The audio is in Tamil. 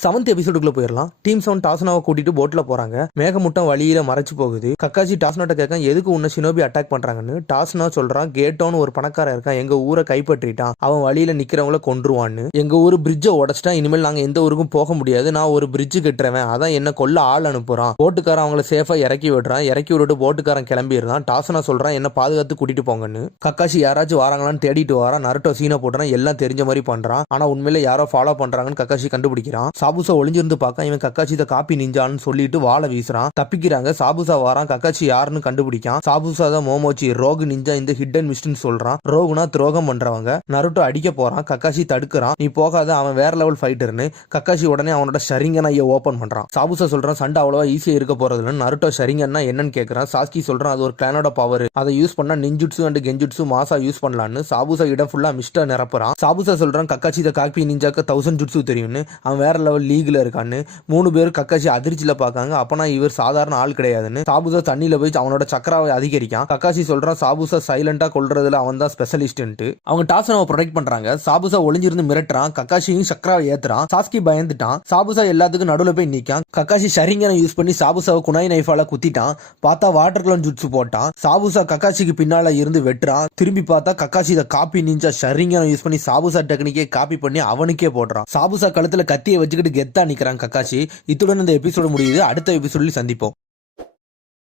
7th எபிசோடுக்குள்ள போயிடலாம். டீம் 7 டாஸ்னாவை கூட்டிட்டு போட்ல போறாங்க. மேகமூட்டம் வழியில மறைச்சு போகுது. கக்காஷி டாஸ்னாட்ட கேட்க எதுக்கு உன்ன ஷினோபி அட்டாக் பண்றாங்கன்னு. டாஸ்னா சொல்றான், கேட்டோன்னு ஒரு பணக்காரன் இருக்கான், எங்க ஊரை கைப்பற்றிட்டான், அவன் வழியில நிக்கிறவங்கள கொன்றுவான்னு. எங்க ஊர் பிரிட்ஜை உடச்சிட்டான், இனிமேல் நாங்க எந்த ஊருக்கும் போக முடியாது, நான் ஒரு பிரிட்ஜ் கட்டுறவன், அதான் என்ன கொல்ல ஆள் அனுப்புறான். போட்டுக்காரன் அவங்கள சேஃபா இறக்கி விடுறான். இறக்கி விட்டுட்டு போட்டுக்காரன் கிளம்பிடுறான். டாஸ்னா சொல்றான், என்ன பாதுகாத்து கூட்டிட்டு போங்கன்னு. கக்காஷி யாராச்சும் வராங்களான்னு தேடிட்டு வரான். நருட்டோ சீனை போட்டுறான், எல்லாம் தெரிஞ்ச மாதிரி பண்றான். ஆனா உண்மையில யாரோ ஃபாலோ பண்றாங்கன்னு கக்காஷி கண்டுபிடிக்கிறான். சாபுசா ஒளிஞ்சிருந்து பார்க்க இவன் கக்காச்சி இதை காப்பி நிஞ்சான்னு சொல்லிட்டு வாழை வீசுறான். தப்பிக்கிறாங்க. சாபுசா வாரான். கக்காச்சி யாருன்னு கண்டுபிடிக்கான். சாபுசா தான் மோமோச்சி ரோகு நிஞ்சா இந்த ஹிடன் மிஸ்ட்னு சொல்றான். ரோகுனா துரோகம் பண்றவங்க. நருட்டோ அடிக்க போறான். கக்காச்சி தடுக்கிறான். நீ போகாத, அவன் வேற லெவல் ஃபைட்டர்னு. கக்காச்சி உடனே அவனோட ஷரிங்கன் ஐய ஓபன் பண்றான். சாபுசா சொல்றான், சண்டை அவ்வளவா ஈஸியா இருக்க போறதுன்னு. நருட்டோ ஷரிங்கன்னா என்னன்னு கேட்கறான். சாஸ்கி சொல்றான், அது ஒரு கிளானோட பவர், அதை யூஸ் பண்ணா நிஞ்சுட்சு அண்ட் கெஞ்சுட்சு மாசா யூஸ் பண்ணலான்னு. சாபுசா இடம் ஃபுல்லா மிஸ்டா நிரப்புறான். சாபுசா சொல்றான், கக்காச்சி இதை காப்பி நிஞ்சாக்க 1000 ஜுட்சு தெரியும்னு. அவன் வேற லெவல் லீக்ல இருக்கான்னு. 3 பேர் கக்காச்சி அதிர்ச்சியில பாக்காங்க. அப்பனா இவர் சாதாரண ஆள் கிடையாதுன்னு. சாபுசா தண்ணியில போய் அவனோட சக்கராவை அதிகரிக்கான். கக்காச்சி சொல்றான், சாபுசா சைலண்டா கொல்றதுல அவன் தான் ஸ்பெஷலிஸ்ட். அவங்க டாஸ்னாவை ப்ரொடெக்ட் பண்றாங்க. சாபுசா ஒளிஞ்சிருந்து மிரட்டுறான். கக்காசியும் சக்கராவை ஏத்துறான். சாஸ்கி பயந்துட்டான். சாபுசா எல்லாத்துக்கும் நடுவுல போய் நிக்கான். கக்காசி ஷரிங்கனை யூஸ் பண்ணி சாபுசாவை குனாய் நைஃபால குத்திட்டான். பார்த்தா வாட்டர் கிளோன் ஜுட்சு போட்டான். சாபுசா கக்காசிக்கு பின்னால இருந்து வெட்டுறான். திரும்பி பார்த்தா கக்காசி இதை காப்பி நிஞ்சா ஷரிங்கனை யூஸ் பண்ணி சாபுசா டெக்னிக்கே காப்பி பண்ணி அவனுக்கே போடுறான். சாபுசா கழுத்துல கத்தியை வச்சுக்கிட்டு கெத்தா நிக்கிறான் கக்காசி. இத்துடன் இந்த எபிசோடு முடியுது. அடுத்த எபிசோடில் சந்திப்போம்.